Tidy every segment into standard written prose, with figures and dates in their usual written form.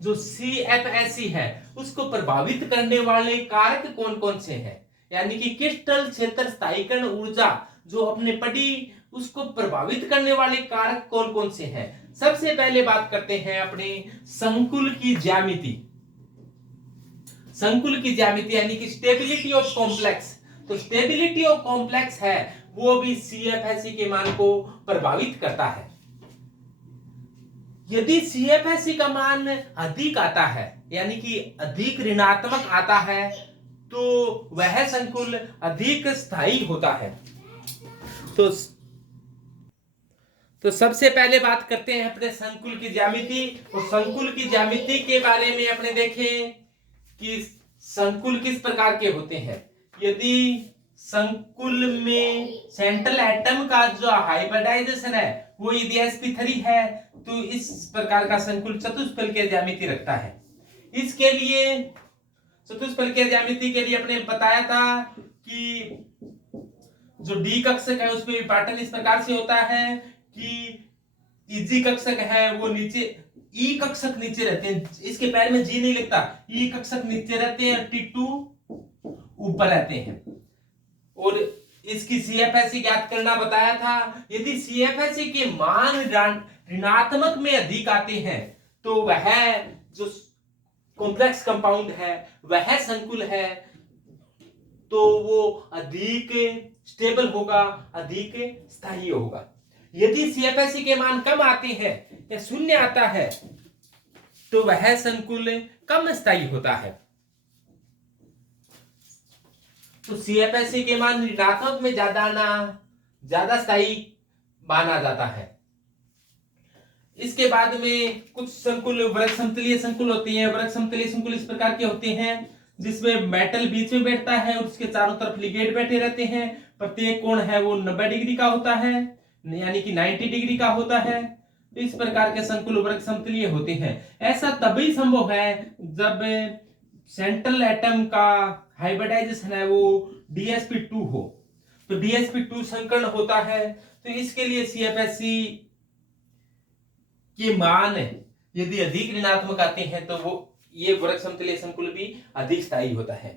जो CFSE है उसको प्रभावित करने वाले कारक कौन कौन से हैं, यानी कि क्रिस्टल क्षेत्र स्थायीकरण ऊर्जा जो अपने पड़ी उसको प्रभावित करने वाले कारक कौन कौन से हैं। सबसे पहले बात करते हैं अपने संकुल की ज्यामिति। संकुल की ज्यामिति यानी कि स्टेबिलिटी ऑफ कॉम्प्लेक्स। तो स्टेबिलिटी ऑफ कॉम्प्लेक्स है वो भी CFSE के मान को प्रभावित करता है। यदि CFSE का मान अधिक आता है यानी कि अधिक ऋणात्मक आता है तो वह संकुल अधिक स्थायी होता है। तो सबसे पहले बात करते हैं अपने संकुल की ज्यामिति। और संकुल की ज्यामिति के बारे में अपने देखें कि संकुल किस प्रकार के होते हैं। यदि संकुल में सेंट्रल एटम का जो हाइब्रिडाइजेशन है वो यदि sp3 है तो इस प्रकार का संकुल चतुष्फलकीय ज्यामिति रखता है। इसके लिए चतुष्फलकीय ज्यामिति के लिए अपने बताया था कि जो डी कक्षक है उसमें विपाटन इस प्रकार से होता है कि इजी कक्षक है वो नीचे, ई कक्षक नीचे रहते हैं, इसके पैर में जी नहीं लगता, ई कक्षक नीचे रहते हैं और T2 ऊपर रहते हैं। और इसकी CFSE ज्ञात करना बताया था। यदि CFSE के मान ऋणात्मक में अधिक आते हैं तो वह जो कॉम्प्लेक्स कंपाउंड है वह संकुल है तो वो अधिक स्टेबल होगा, अधिक स्थायी होगा। यदि CFSE के मान कम आते हैं या शून्य आता है तो वह संकुल कम स्थायी होता है। तो CFSE के मान ऋणात्मक में ज्यादा आना ज्यादा स्थायी माना जाता है। इसके बाद में कुछ संकुल वर्ग समतलीय संकुल होती हैं। वर्ग समतलीय संकुल इस प्रकार के होते हैं जिसमें मेटल बीच में बैठता है और उसके चारों तरफ लिगेंड बैठे रहते हैं। प्रत्येक कोण है वो 90 डिग्री का होता है यानी कि 90 डिग्री का होता है। तो इस प्रकार के संकुल वर्ग समतलीय होते हैं। ऐसा तभी संभव है जब सेंट्रल एटम का हाइब्रिडाइजेशन है वो DsP2 हो। तो DsP2 संकर्ण होता है। तो इसके लिए CFSE के मान यदि अधिक ऋणात्मक आते हैं तो वो ये वर्ग समतलीय संकुल भी अधिक स्थायी होता है।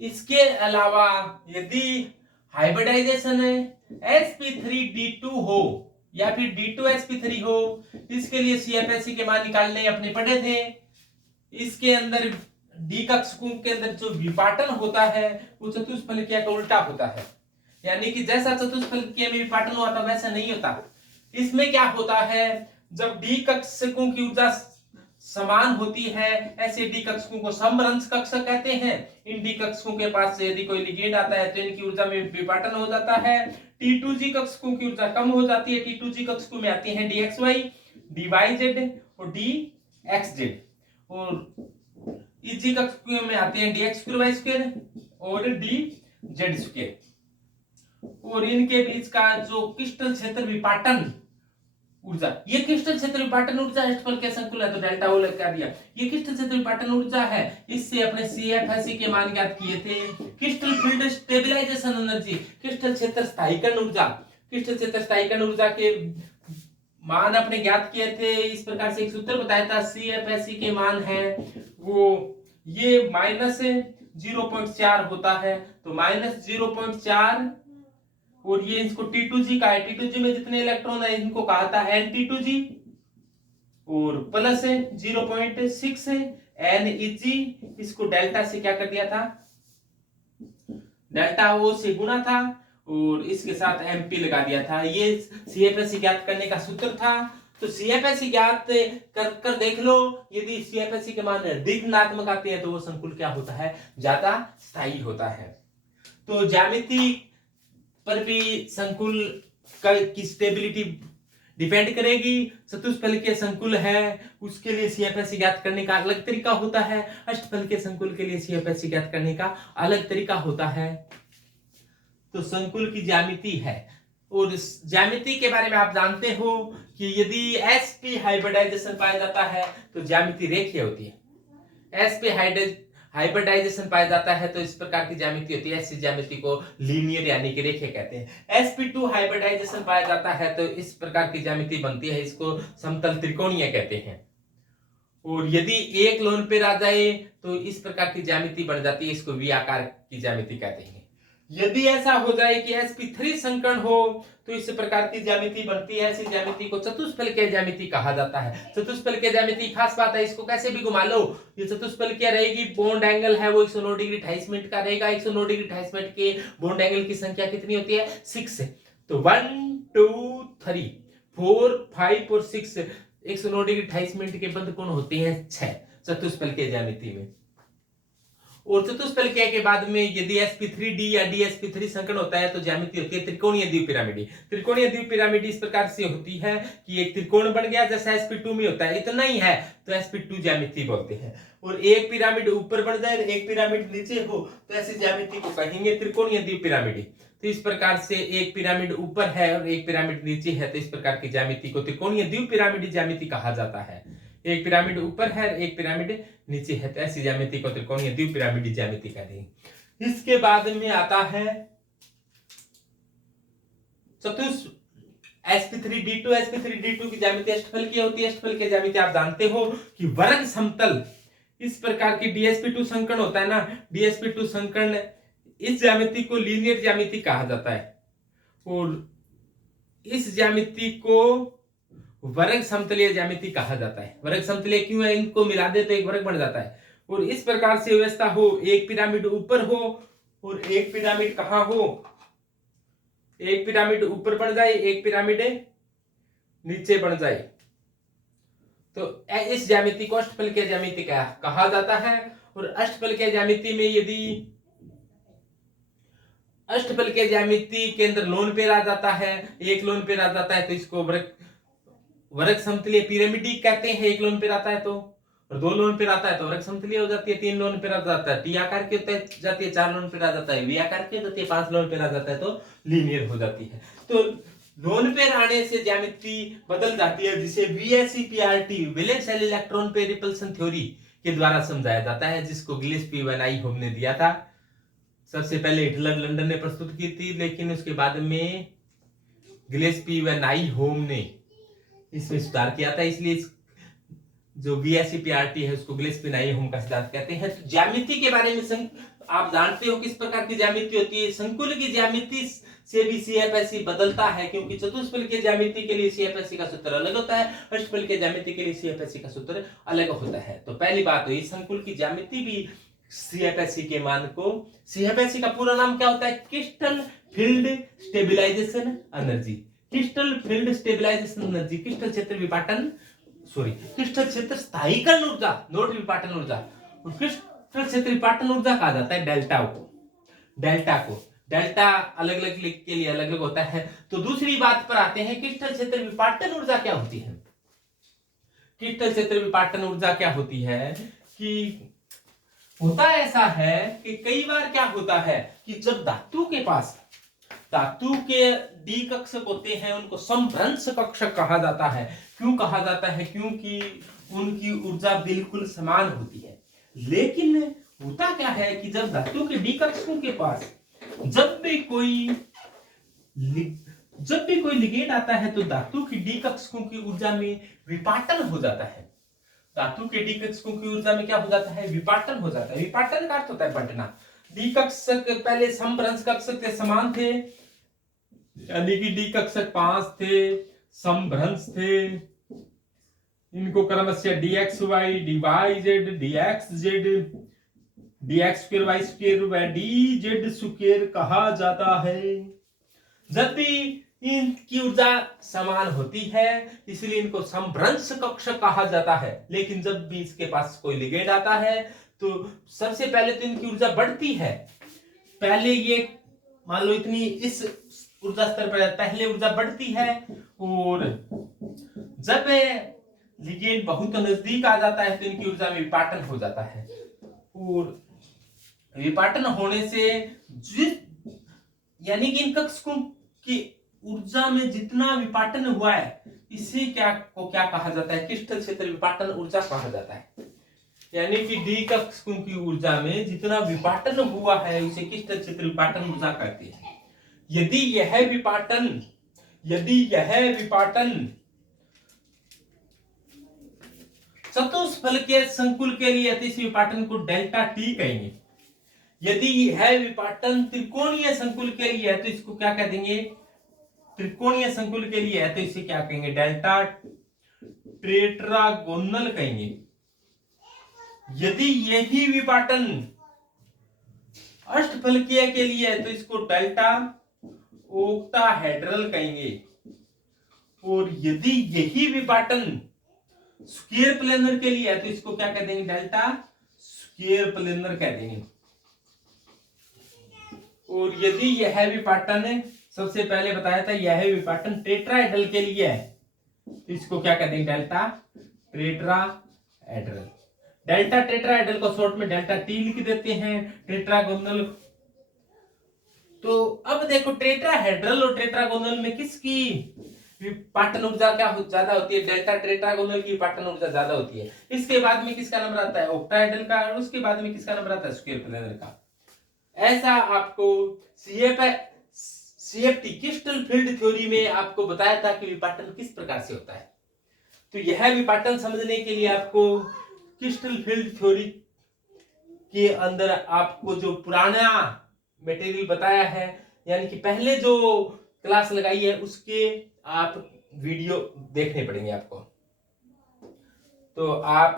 इसके अलावा यदि हाइब्रिडाइजेशन sp3d2 हो या फिर d2sp3 हो, इसके लिए CFSE के मान निकालने अपने पढ़े थे। इसके अंदर डी कक्षकों के अंदर जो विपाटन होता है वो चतुष्फलकीय का उल्टा होता है, यानी कि जैसा चतुष्फलकीय में विपाटन हुआ था वैसा नहीं होता। इसमें क्या होता है, जब डी कक्षकों की ऊर्जा समान होती है ऐसे डी कक्षकों को समभ्रंश कक्षक कहते हैं। इन डी कक्षकों के पास से यदि कोई लिगेंड आता है तो इनकी ऊर्जा में विपाटन हो जाता है। T2G कक्षकों की ऊर्जा कम हो जाती है। T2G कक्षकों में आती है dxy, dyz और dxz और EG कक्षकों में आते हैं dx2y2 और dz2। और इनके बीच का जो क्रिस्टल क्षेत्र विपाटन ऊर्जा, ये क्रिस्टल क्षेत्र विपाटन ऊर्जा अष्टफलकीय संकुल है तो डेल्टा ओ लगा दिया। ये क्रिस्टल क्षेत्र विपाटन ऊर्जा है, इससे अपने CFSE के मान ज्ञात किए थे। Crystal field stabilisation energy, crystal क्षेत्र स्थायीकरण ऊर्जा, क्रिस्टल क्षेत्र स्थायीकरण ऊर्जा के मान अपने ज्ञात किए थे। इस प्रकार से एक सूत्र बताया था। CFSE के मान है वो ये -0.4 होता है, तो -0.4 और ये इसको T2G का है। T2G में जितने इलेक्ट्रॉन है इनको कहा था N-T2G और प्लस है 0.6 है NEG, इसको डेल्टा से क्या कर दिया था, डेल्टा O से गुना था और इसके साथ MP लगा दिया था। ये CFSE ज्ञात करने का सूत्र था। तो CFSE ज्ञात कर देख लो। यदि CFSE के मान अधिक ऋणात्मक आते हैं तो वो संकुल क्या होता है, ज्यादा स्थायी होता है। तो ज्यामिति पर भी संकुल की स्टेबिलिटी डिपेंड करेगी। चतुष्फलकीय संकुल है उसके लिए CFSE ज्ञात करने का अलग तरीका होता है, अष्टफलकीय संकुल के लिए CFSE ज्ञात करने का अलग तरीका होता है। तो संकुल की ज्यामिति है और इस ज्यामिति के बारे में आप जानते हो कि यदि sp हाइब्रिडाइजेशन पाया जाता है तो ज्यामिति रेखीय होती है। sp हाइब्रिडाइजेशन पाया जाता है तो इस प्रकार की ज्यामिति होती है। ऐसी ज्यामिति को लीनियर यानी कि रेखीय कहते हैं। sp2 हाइब्रिडाइजेशन पाया जाता है तो इस प्रकार की ज्यामिति बनती है, इसको समतल त्रिकोणीय कहते हैं। और यदि एक लोन पेयर आ जाए तो इस प्रकार की ज्यामिति बन जाती है, इसको वी आकार की ज्यामिति कहते हैं। यदि ऐसा हो जाए कि sp3 संकर्ण हो तो इस प्रकार की ज्यामिति बनती है। ऐसी ज्यामिति को चतुष्फलकीय ज्यामिति कहा जाता है। चतुष्फलकीय ज्यामिति खास बात है, इसको कैसे भी घुमा लो ये चतुष्फलकीय रहेगी। बॉन्ड एंगल है वो 109 डिग्री 28 मिनट का रहेगा। 109 डिग्री 28 मिनट के बॉन्ड एंगल की संख्या कितनी होती है? 6। तो 1 2 3 4 5 और 6 109 डिग्री 28 मिनट के बंद कोण होते हैं 6 चतुष्फलकीय ज्यामिति में। और चतुष्फलकीय के बाद में यदि sp3d या dsp3 संकर्ण होता है तो ज्यामिति होती है त्रिकोणीय द्विपिरामिडी। त्रिकोणीय द्विपिरामिडी इस प्रकार से होती है कि एक त्रिकोण बन गया जैसा sp2 में होता है, इतना ही है तो sp2 ज्यामिति बोलते हैं। और एक पिरामिड ऊपर बन जाए एक पिरामिड नीचे हो तो ऐसी ज्यामिति को कहेंगे त्रिकोणीय द्विपिरामिडी। तो इस प्रकार से एक पिरामिड ऊपर है और एक पिरामिड नीचे है तो इस प्रकार की ज्यामिति को त्रिकोणीय द्विपिरामिडी ज्यामिति कहा जाता है। एक पिरामिड ऊपर है एक पिरामिड नीचे है तो ऐसी ज्यामिति को त्रिकोणीय द्विपिरामिडी ज्यामिति कहते हैं। इसके बाद में आता है sp3d2। sp3d2 की ज्यामिति अष्टफलकीय होती है। अष्टफलकीय ज्यामिति आप जानते हो कि वर्ग समतल इस प्रकार की dsp2 संकर्ण होता है ना, dsp2 संकर्ण इस ज्यामिति को लीनियर ज्यामिति कहा जाता है। और इस ज्यामिति को वर्ग समतलीय ज्यामिति कहा जाता है। वर्ग समतलीय क्यों है? इनको मिला दे तो एक वर्ग बन जाता है। और इस प्रकार से व्यवस्था हो, एक पिरामिड ऊपर हो और एक पिरामिड कहां हो, एक पिरामिड ऊपर बन जाए एक पिरामिड नीचे बन जाए तो इस ज्यामिति को अष्टफलकीय ज्यामिति कहा जाता है। और अष्टफलकीय ज्यामिति में यदि अष्टफलकीय ज्यामिति के अंदर लोन पेयर आ जाता है, एक लोन पेयर आ जाता है तो इसको वर्ग समतलीय पिरामिडिक कहते हैं। एक लोन पेयर आता है तो, और दो लोन पेयर आता है तो वर्ग समतलीय हो जाती है। तीन लोन पेयर आ जाता है टी आकार की हो जाती है। चार लोन पेयर आ जाता है वी आकार की हो जाती है। पांच लोन पेयर आ जाता है तो लीनियर हो जाती है। तो लोन पेयर आने से ज्यामिति बदल जाती है जिसे VSEPRT valence electron pair repulsion theory के द्वारा समझाया जाता है, जिसको गिलेस्पी व नाइहोम ने दिया था। सबसे पहले हिटलर लंदन ने प्रस्तुत की थी, लेकिन उसके बाद में गिलेस्पी व नाइहोम ने इसमें सुधार किया था। इसलिए जो VSEPRT है उसको गिलेस्पी नाइहोम का सिद्धांत कहते हैं। तो ज्यामिति के बारे में आप जानते हो किस प्रकार की ज्यामिति होती है। संकुल की ज्यामिति से भी CFSE बदलता है, क्योंकि चतुष्फलकीय ज्यामिति के लिए CFSE का सूत्र अलग होता है, अष्टफलकीय ज्यामिति के लिए CFSE का सूत्र अलग होता है। तो पहली बात हुई संकुल की ज्यामिति भी CFSE के मान को, CFSE का पूरा नाम क्या होता है? Crystal field stabilisation energy. Crystal field stabilisation energy, crystal क्षेत्र विपाटन क्रिस्टल क्षेत्र स्थायीकरण ऊर्जा, नोट विपाटन ऊर्जा। क्रिस्टल क्षेत्र विपाटन ऊर्जा कहा जाता है डेल्टा अलग अलग के लिए अलग अलग होता है। तो दूसरी बात पर आते हैं, क्रिस्टल क्षेत्र विपाटन ऊर्जा क्या होती है? क्रिस्टल क्षेत्र विपाटन ऊर्जा क्या होती है कि होता ऐसा है कि कई बार क्या होता है कि जब धातु के डी कक्षक होते हैं उनको समभ्रंश कक्षक कहा जाता है। क्यों कहा जाता है? क्योंकि उनकी ऊर्जा बिल्कुल समान होती है। लेकिन होता क्या है कि जब धातु के डी कक्षकों के पास जब भी कोई लिगेंड आता है तो धातु की डी कक्षकों की ऊर्जा में विपाटन हो जाता है। धातु के डी कक्षकों की ऊर्जा में क्या हो जाता है? विपाटन हो जाता है। विपाटन का अर्थ होता है बंटना। डी कक्षक पहले समभ्रंश कक्षक थे, समान थे, यानी कि डी कक्षक 5 थे, समभ्रंश थे। इनको क्रमशः dxy, dyz, dxz, dx2y2 व dz2 कहा जाता है। जब भी इनकी ऊर्जा समान होती है इसलिए इनको समभ्रंश कक्षक कहा जाता है। लेकिन जब भी इसके पास कोई लिगेंड आता है तो सबसे पहले तो इनकी ऊर्जा बढ़ती है। पहले ये मान लो इतनी इस ऊर्जा स्तर पर पहले ऊर्जा बढ़ती है, और जब लिगेंड बहुत नजदीक आ जाता है तो इनकी ऊर्जा में विपाटन हो जाता है। और विपाटन होने से यानी कि इन कक्षकों की ऊर्जा में जितना विपाटन हुआ है इसे क्या कहा जाता है? क्रिस्टल क्षेत्र विपाटन ऊर्जा कहा जाता है। यानी कि डी कक्षकों की ऊर्जा में जितना विपाटन हुआ है इसे क्रिस्टल क्षेत्र विपाटन ऊर्जा कहते हैं। यदि यह विपाटन चतुष्फलकीय संकुल के लिए तो इस विपाटन को डेल्टा टी कहेंगे। यदि यह विपाटन त्रिकोणीय संकुल के लिए है तो इसको क्या कह देंगे, त्रिकोणीय संकुल के लिए है तो इसे क्या कहेंगे, डेल्टा टेट्रागोनल कहेंगे। यदि यही विपाटन अष्टफलकीय के लिए है तो इसको डेल्टा ओक्टाहेड्रल कहेंगे। और यदि यही विपाटन स्क्वायर प्लेनर के लिए है तो इसको क्या कह देंगे, डेल्टा स्क्वायर प्लेनर कह देंगे। और यदि यह विपाटन, सबसे पहले बताया था यह विपाटन टेट्राहेड्रल के लिए है तो इसको क्या कह देंगे, डेल्टा टेट्राहेड्रल। डेल्टा टेट्राहेड्रल को शॉर्ट में डेल्टा टी लिख देते हैं, टेट्रागोनल। तो अब देखो टेट्राहेड्रल और टेट्रागोनल में किसकी विपाटन ऊर्जा क्या ज्यादा होती है, डेल्टा टेट्रागोनल की विपाटन ऊर्जा ज्यादा होती है। इसके बाद में किसका नंबर आता है, ऑक्टाहेड्रल का, और उसके बाद में किसका नंबर आता है, स्क्वायर प्लेनर का। ऐसा आपको सीएफटी क्रिस्टल फील्ड थ्योरी में आपको बताया था कि विपाटन किस प्रकार से होता है। तो यह विपाटन समझने के लिए आपको क्रिस्टल फील्ड थ्योरी के अंदर आपको जो पुराना मटेरियल बताया है, यानी कि पहले जो क्लास लगाई है उसके आप वीडियो देखने पड़ेंगे आपको। तो आप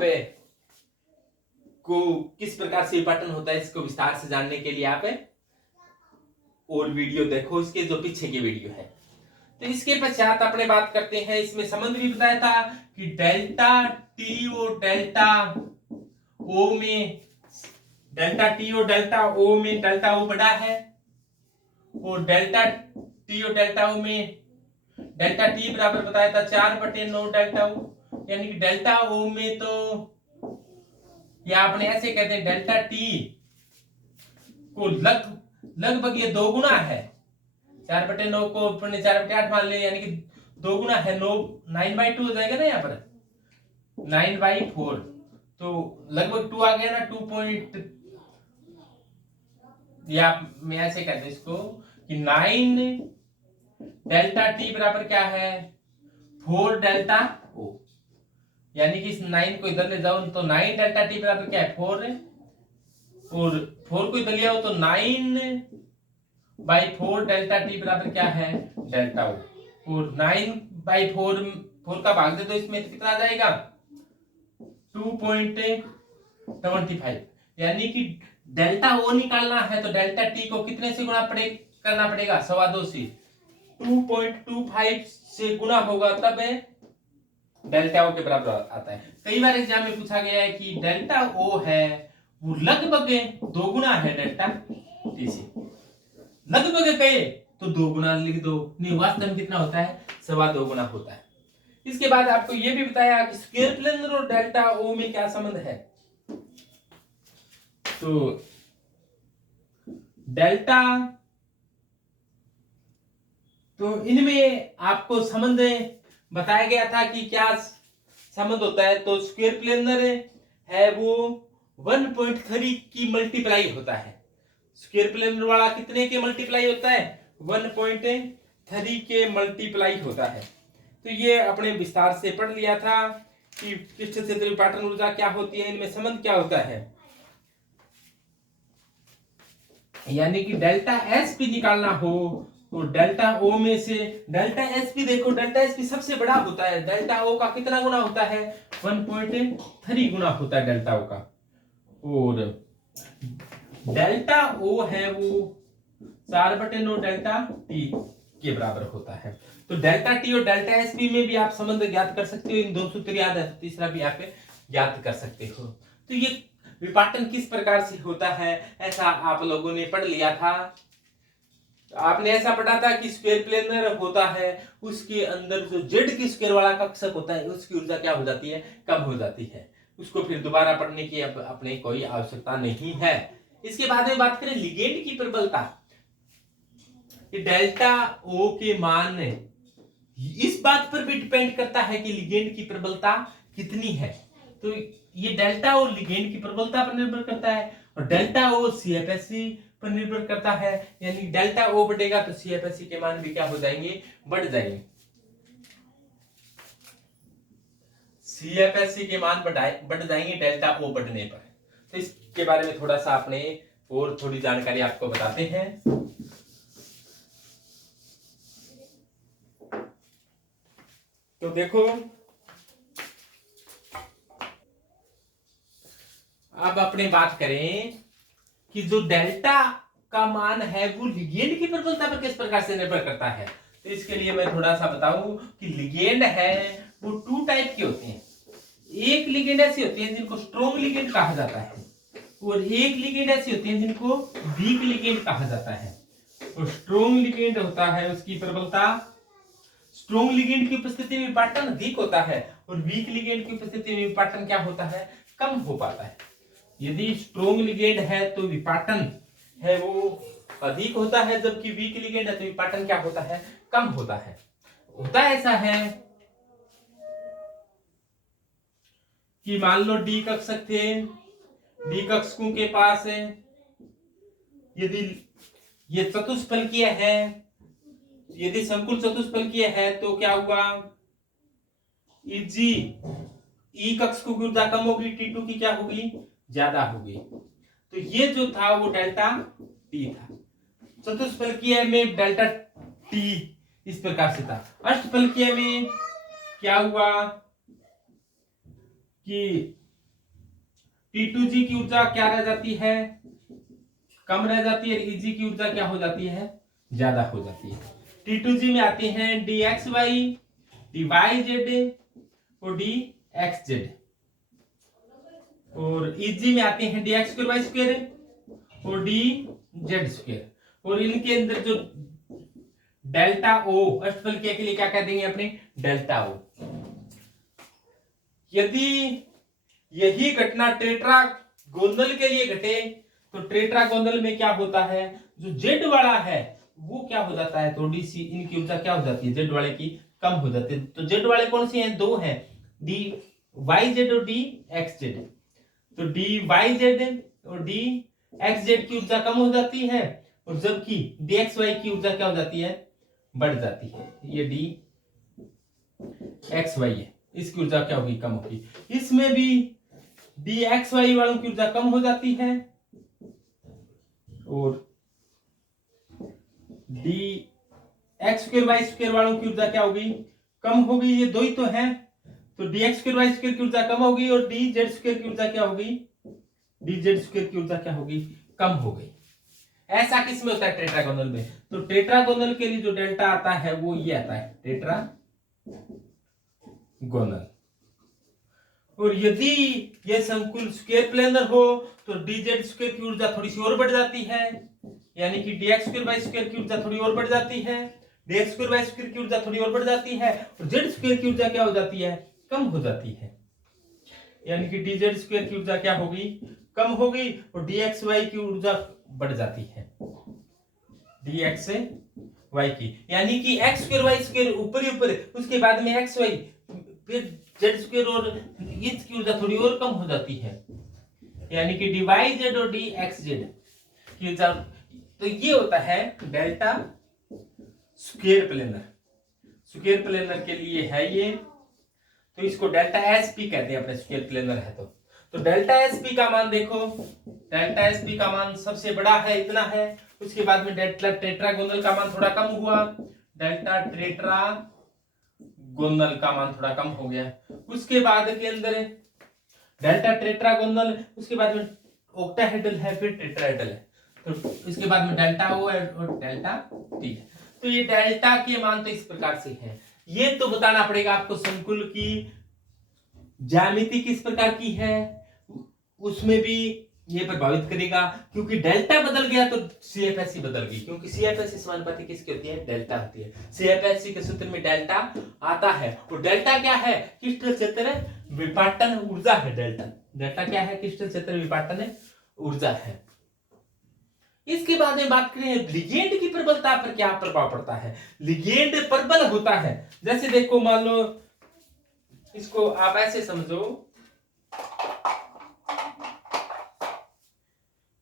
को किस प्रकार से विपाटन होता है इसको विस्तार से जानने के लिए आप और वीडियो देखो, इसके जो पीछे की वीडियो है। तो इसके पश्चात अपने बात करते हैं, इसमें संबंध भी बताया था कि डेल्टा टी और डेल्टा ओ में, डेल्टा टी और डेल्टा ओ में डेल्टा ओ बड़ा है, और डेल्टा टी और डेल्टा ओ में डेल्टा टी बराबर बताया था 4/9 डेल्टा ओ, यानी कि डेल्टा ओ में तो या अपने ऐसे कहते हैं डेल्टा टी को लगभग ये 2 गुना है। 4/9 को अपने 4/8 मान ले, यानी कि 2 गुना है, 9/2 हो जाएगा ना यहाँ पर, 9/4। तो लगभग 2 आ गया ना, 2 पॉइंट, या मैं ऐसे कहते हैं इसको कि 9 डेल्टा टी बराबर क्या है, 4 डेल्टा ओ, यानी कि इस 9 को इधर ले जाओ तो 9 डेल्टा टी बराबर क्या है, 4, और 4 को इधर ले आओ तो 9/4 डेल्टा टी बराबर क्या है, डेल्टा ओ। और 9/4 का भाग दे दो इसमें तो कितना आ जाएगा, 2.75, यानी कि डेल्टा ओ निकालना है तो डेल्टा टी को कितने से गुणा करना पड़ेगा, 2.25 से, 2.25 से गुणा होगा तब डेल्टा ओ के बराबर आता है। कई बार एग्जाम में पूछा गया है कि डेल्टा ओ है वो लगभग 2 गुना है डेल्टा टी से, लगभग कहे तो 2 गुना लिख दो, नहीं वास्तव में कितना होता है, 2.25 गुना होता है। इसके बाद आपको यह भी बताया कि स्क्वायर प्लेनर और डेल्टा ओ में क्या संबंध है। तो डेल्टा, तो इनमें आपको संबंध बताया गया था कि क्या संबंध होता है। तो स्क्वायर प्लेनर है वो 1.3 की मल्टीप्लाई होता है, स्क्वायर प्लेनर वाला कितने के मल्टीप्लाई होता है, 1.3 के मल्टीप्लाई होता है। तो ये अपने विस्तार से पढ़ लिया था कि पृष्ठ क्षेत्र विपाटन ऊर्जा क्या होती है, इनमें संबंध क्या होता है, यानी कि डेल्टा एस पी निकालना हो तो डेल्टा ओ में से डेल्टा एस पी, देखो डेल्टा एस पी सबसे बड़ा होता है, डेल्टा ओ का कितना गुना होता है, 1.3 गुना होता है डेल्टा ओ का। और डेल्टा ओ है वो 4/9 डेल्टा टी के बराबर होता है। तो डेल्टा टी और डेल्टा एस पी में भी आप संबंध ज्ञात कर सकते हो, इन 2 सूत्र याद है, तीसरा भी आप ज्ञात कर सकते हो। तो ये विपाटन किस प्रकार से होता है ऐसा आप लोगों ने पढ़ लिया था। आपने ऐसा पढ़ा था कि स्क्वायर प्लेनर होता है, उसके अंदर जो जेड की स्क्वायर वाला कक्षक होता है उसकी ऊर्जा क्या हो जाती है, कम हो जाती है। उसको फिर दोबारा पढ़ने की अब अपने कोई आवश्यकता नहीं है। इसके बाद में बात करें लिगेंड की प्रबलता, डेल्टा ओ के मान इस बात पर भी डिपेंड करता है कि लिगेंड की प्रबलता कितनी है। तो ये डेल्टा ओ लिगेंड की प्रबलता पर निर्भर करता है, और डेल्टा ओ सीएफएससी पर निर्भर करता है, यानी डेल्टा ओ बढ़ेगा तो सीएफएससी के मान भी क्या हो जाएंगे, बढ़ जाएंगे। CFSC के मान बढ़ जाएंगे डेल्टा O बढ़ने पर। तो इसके बारे में थोड़ा सा अपने और थोड़ी जानकारी आपको बताते हैं। तो देखो, अब अपने बात करें कि जो डेल्टा का मान है वो लिगेंड की प्रबलता पर किस प्रकार से निर्भर करता है। तो इसके लिए मैं थोड़ा सा बताऊं कि लिगेंड है वो 2 टाइप के होते हैं। एक लिगेंड ऐसी होती है जिनको स्ट्रॉन्ग लिगेंड कहा जाता है, और एक लिगेंड ऐसी होती है जिनको वीक लिगेंड कहा जाता है। और स्ट्रॉन्ग लिगेंड होता है उसकी प्रबलता, स्ट्रॉन्ग लिगेंड की उपस्थिति में विपाटन अधिक होता है, और वीक लिगेंड की उपस्थिति में विपाटन क्या होता है, कम हो पाता है। यदि स्ट्रॉन्ग लिगेंड है तो विपाटन है वो अधिक होता है, जबकि वीक लिगेंड है तो विपाटन क्या होता है, कम होता है। होता ऐसा है कि मान लो डी कक्षक थे, डी कक्षकों के पास यदि ये चतुष्फलकीय है, यदि संकुल चतुष्फलकीय है तो क्या हुआ, जी ई कक्षकों की ऊर्जा कम होगी, T2 की क्या होगी, ज्यादा होगी। तो ये जो था वो डेल्टा टी था। चतुष्फलकीय में डेल्टा टी इस प्रकार से था। अष्टफलकीय में क्या हुआ कि T2G की ऊर्जा क्या रह जाती है, कम रह जाती है, EG की ऊर्जा क्या हो जाती है, ज्यादा हो जाती है। T2G में आते हैं dxy, dyz और dxz, और EG में आते हैं dx स्क्वायर y स्क्वायर और dz स्क्वायर। और इनके अंदर जो डेल्टा O अष्टफलकीय के लिए क्या कह देंगे अपने, डेल्टा O। यदि यही घटना टेट्रागोनल के लिए घटे तो टेट्रागोनल में क्या होता है, जो जेड वाला है वो क्या हो जाता है, थोड़ी सी इनकी ऊर्जा क्या हो जाती है, जेड वाले की कम हो जाती है। तो जेड वाले कौन से हैं, 2 हैं, डी वाई जेड और डी एक्स जेड। तो डी वाई जेड और डी एक्स जेड की ऊर्जा कम हो जाती है, और जबकि डी एक्स वाई की ऊर्जा क्या हो जाती है, बढ़ जाती है। ये डी एक्स वाई है, इसकी ऊर्जा क्या होगी, कम होगी। इसमें भी डी एक्स वाई वालों की ऊर्जा कम हो जाती है, और d x square y square वालों की ऊर्जा क्या होगी, कम होगी। ये 2 ही तो हैं, तो d x square y square की ऊर्जा कम होगी, और डी जेड स्क्वायर की ऊर्जा क्या होगी, डी जेड स्क्वायर की ऊर्जा क्या होगी, कम हो गई। ऐसा किस में होता है, टेट्रागोनल में। तो टेट्रागोनल के लिए जो डेल्टा आता है वो ये आता है, टेट्रागोनल। और यदि ये संकुल स्क्वायर प्लेनर हो तो dz स्क्वायर की ऊर्जा थोड़ी सी और बढ़ जाती है, यानी कि dx स्क्वायर वाई स्क्वायर की ऊर्जा थोड़ी और बढ़ जाती है, dx स्क्वायर वाई स्क्वायर की ऊर्जा थोड़ी और बढ़ जाती है, और z स्क्वायर की ऊर्जा क्या हो जाती है, कम हो जाती है। यानी कि dz स्क्वायर की ऊर्जा क्या होगी, कम होगी, और dx वाई की ऊर्जा बढ़ जाती है, dx वाई की। यानी कि x स्क्वायर वाई स्क्वायर ऊपर ही ऊपर, उसके बाद में x वाई, फिर जेड स्क्वायर और इस की ऊर्जा थोड़ी और कम हो जाती है, यानी कि डी वाई जेड और डी एक्स जेड की ऊर्जा। तो ये होता है delta square planar. Square planar के लिए है ये, तो इसको डेल्टा एस पी कहते हैं अपने स्क्वायर प्लेनर है तो डेल्टा एस पी का मान देखो, डेल्टा एस पी का मान सबसे बड़ा है, इतना है। उसके बाद में डेल्टा टेट्रागोनल का मान थोड़ा कम हुआ, डेल्टा टेट्रागोनल का मान थोड़ा कम हो गया। उसके बाद के अंदर डेल्टा टेट्रागोनल, उसके बाद में ऑक्टाहेड्रल है, फिर टेट्राहेड्रल है, तो इसके बाद में डेल्टा ओ और डेल्टा टी है। तो ये डेल्टा के मान तो इस प्रकार से है। ये तो बताना पड़ेगा आपको संकुल की ज्यामिति किस प्रकार की है, उसमें भी ये प्रभावित करेगा, क्योंकि डेल्टा बदल गया तो सीएफएससी बदल गई, क्योंकि सीएफएससी समानुपाती किसकी होती है, डेल्टा होती है। सीएफएससी के सूत्र में डेल्टा आता है, और डेल्टा क्या है, क्रिस्टल क्षेत्र विपाटन ऊर्जा है। डेल्टा क्या है, क्रिस्टल क्षेत्र विपाटन ऊर्जा है। इसके बाद में बात करें लिगेंड की प्रबलता पर क्या प्रभाव पड़ता है। लिगेंड प्रबल होता है, जैसे देखो मान लो इसको आप ऐसे समझो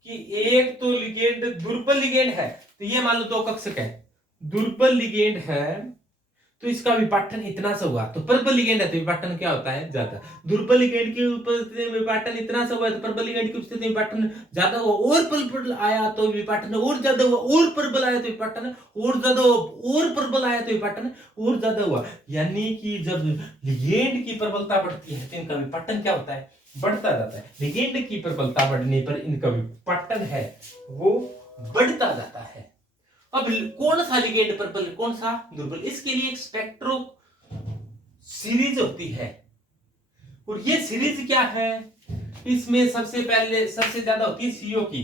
कि एक तो लिगेंड दुर्बल लिगेंड है, तो ये मान लो 2 कक्षक है, दुर्बल लिगेंड है तो इसका विपाटन इतना सा हुआ, तो प्रबल लिगेंड है तो विपाटन क्या होता है, ज्यादा। दुर्बल लिगेंड की उपस्थिति में विपाटन इतना सा हुआ तो प्रबल लिगेंड की उपस्थिति में विपाटन ज्यादा हुआ, और प्रबल आया तो विपाटन और ज्यादा हुआ, और प्रबल आया तो विपाटन और ज्यादा हुआ, और प्रबल आया तो विपाटन और ज्यादा हुआ। यानी कि जब लिगेंड की प्रबलता बढ़ती है तो इनका विपाटन क्या होता है, बढ़ता जाता है। लिगेंड की प्रबलता बढ़ने पर इनका विपाटन है वो बढ़ता जाता है। अब कौन सा लिगेंड प्रबल, कौन सा दुर्बल, इसके लिए एक स्पेक्ट्रो सीरीज होती है, और ये सीरीज क्या है, इसमें सबसे पहले सबसे ज्यादा होती है सीओ की,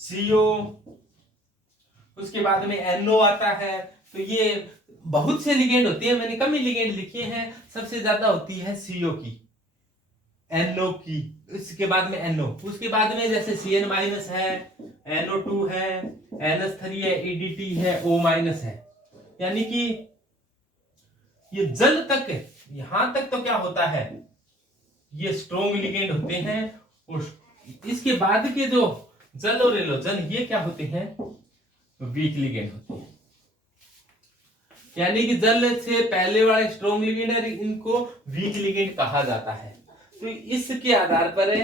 सीओ, उसके बाद में एनओ आता है। तो ये बहुत से लिगेंड होते हैं, मैंने कम ही लिगेंड लिखे हैं, सबसे ज्यादा होती है सीओ की, एनओ की, उसके बाद में एनओ, उसके बाद में जैसे Cn माइनस है, NO2 है, NH3 है, EDT है, O माइनस है। यानी कि ये जल तक, यहां तक तो क्या होता है, ये स्ट्रॉन्ग लिगेंड होते हैं, और इसके बाद के जो जल और एलोजन ये क्या होते हैं, वीक लिगेंड होते हैं। यानी कि जल से पहले वाले स्ट्रॉन्ग लिगेंड है, इनको वीक लिगेंड कहा जाता है। तो इसके आधार पर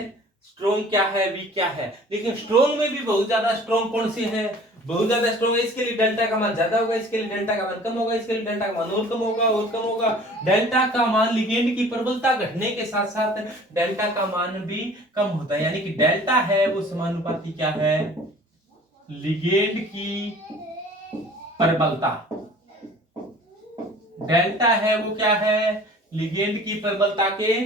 स्ट्रॉन्ग क्या है, वीक क्या है। लेकिन स्ट्रॉन्ग में भी बहुत ज्यादा स्ट्रॉन्ग कौन सी है, बहुत ज्यादा स्ट्रॉन्ग है, इसके लिए डेल्टा का मान ज्यादा होगा, इसके लिए डेल्टा का मान कम होगा, इसके लिए डेल्टा का मान और कम होगा, और कम होगा। डेल्टा का मान लिगेंड की प्रबलता घटने के साथ साथ डेल्टा का मान भी कम होता है। यानी कि डेल्टा है वो समानुपाती क्या है, लिगेंड की प्रबलता। डेल्टा है वो क्या है, लिगेंड की प्रबलता के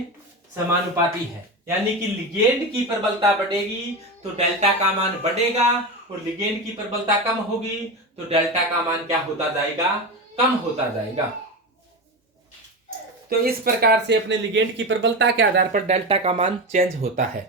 समानुपाती है। यानी कि लिगेंड की प्रबलता बढ़ेगी तो डेल्टा का मान बढ़ेगा, और लिगेंड की प्रबलता कम होगी तो डेल्टा का मान क्या होता जाएगा, कम होता जाएगा। तो इस प्रकार से अपने लिगेंड की प्रबलता के आधार पर डेल्टा का मान चेंज होता है।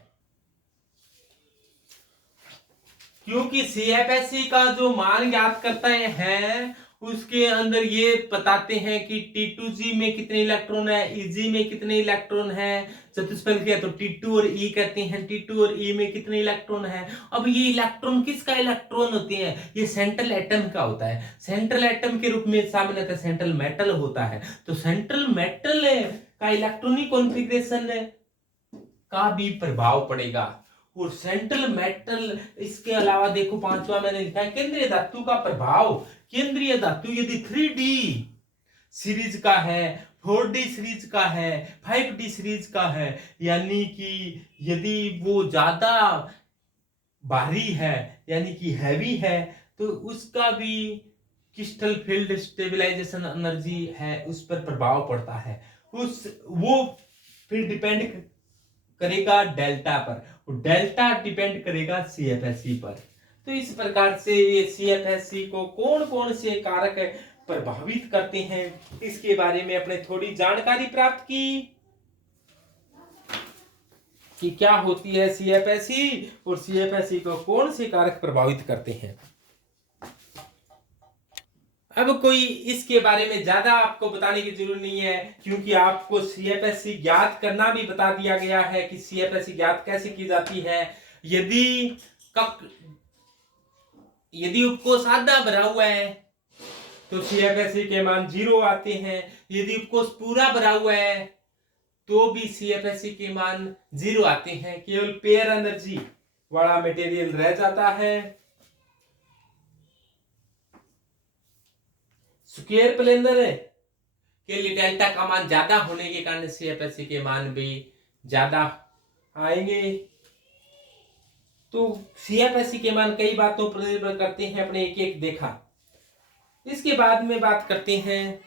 क्योंकि CFSE का जो मान ज्ञात करते हैं उसके अंदर ये बताते हैं कि T2G में कितने इलेक्ट्रॉन है, EG में कितने इलेक्ट्रॉन है, चतुष्फलक किया तो T2 और E कहते हैं, T2 और E में कितने इलेक्ट्रॉन है। अब ये इलेक्ट्रॉन किसका इलेक्ट्रॉन होते हैं, ये सेंट्रल एटम का होता है। सेंट्रल एटम के रूप में सामान्यतः सेंट्रल मेटल होता है। तो सेंट्रल मेटल का इलेक्ट्रॉनिक कॉन्फ़िगरेशन का भी प्रभाव पड़ेगा। और सेंट्रल मेटल, इसके अलावा देखो पांचवा मैंने लिखा है केंद्रीय धातु का प्रभाव। केंद्रीय धातु यदि 3D सीरीज का है, 4D सीरीज का है, 5D सीरीज का है, यानी कि यदि वो ज्यादा भारी है यानी कि हैवी है, तो उसका भी क्रिस्टल फील्ड स्टेबलाइजेशन एनर्जी है उस पर प्रभाव पड़ता है। वो फिर डिपेंड करेगा डेल्टा पर, और डेल्टा डिपेंड करेगा CFSE पर। तो इस प्रकार से ये CFSE को कौन कौन से कारक प्रभावित करते हैं इसके बारे में अपने थोड़ी जानकारी प्राप्त की कि क्या होती है CFSE, और CFSE को कौन से कारक प्रभावित करते हैं। अब कोई इसके बारे में ज्यादा आपको बताने की जरूरत नहीं है, क्योंकि आपको CFSE ज्ञात करना भी बता दिया गया है कि CFSE ज्ञात कैसे की जाती है। यदि उपकोष आधा भरा हुआ है तो CFSE के मान 0 आते हैं। यदि उपकोष पूरा भरा हुआ है तो भी CFSE के मान 0 आते हैं, केवल पेयर एनर्जी वाला मटेरियल रह जाता है। स्क्वायर प्लेनर के लिए डेल्टा का मान ज्यादा होने के कारण CFSE के मान भी ज्यादा आएंगे। तो CFSE के मान कई बातों पर निर्भर करते हैं, अपने एक एक देखा। इसके बाद में बात करते हैं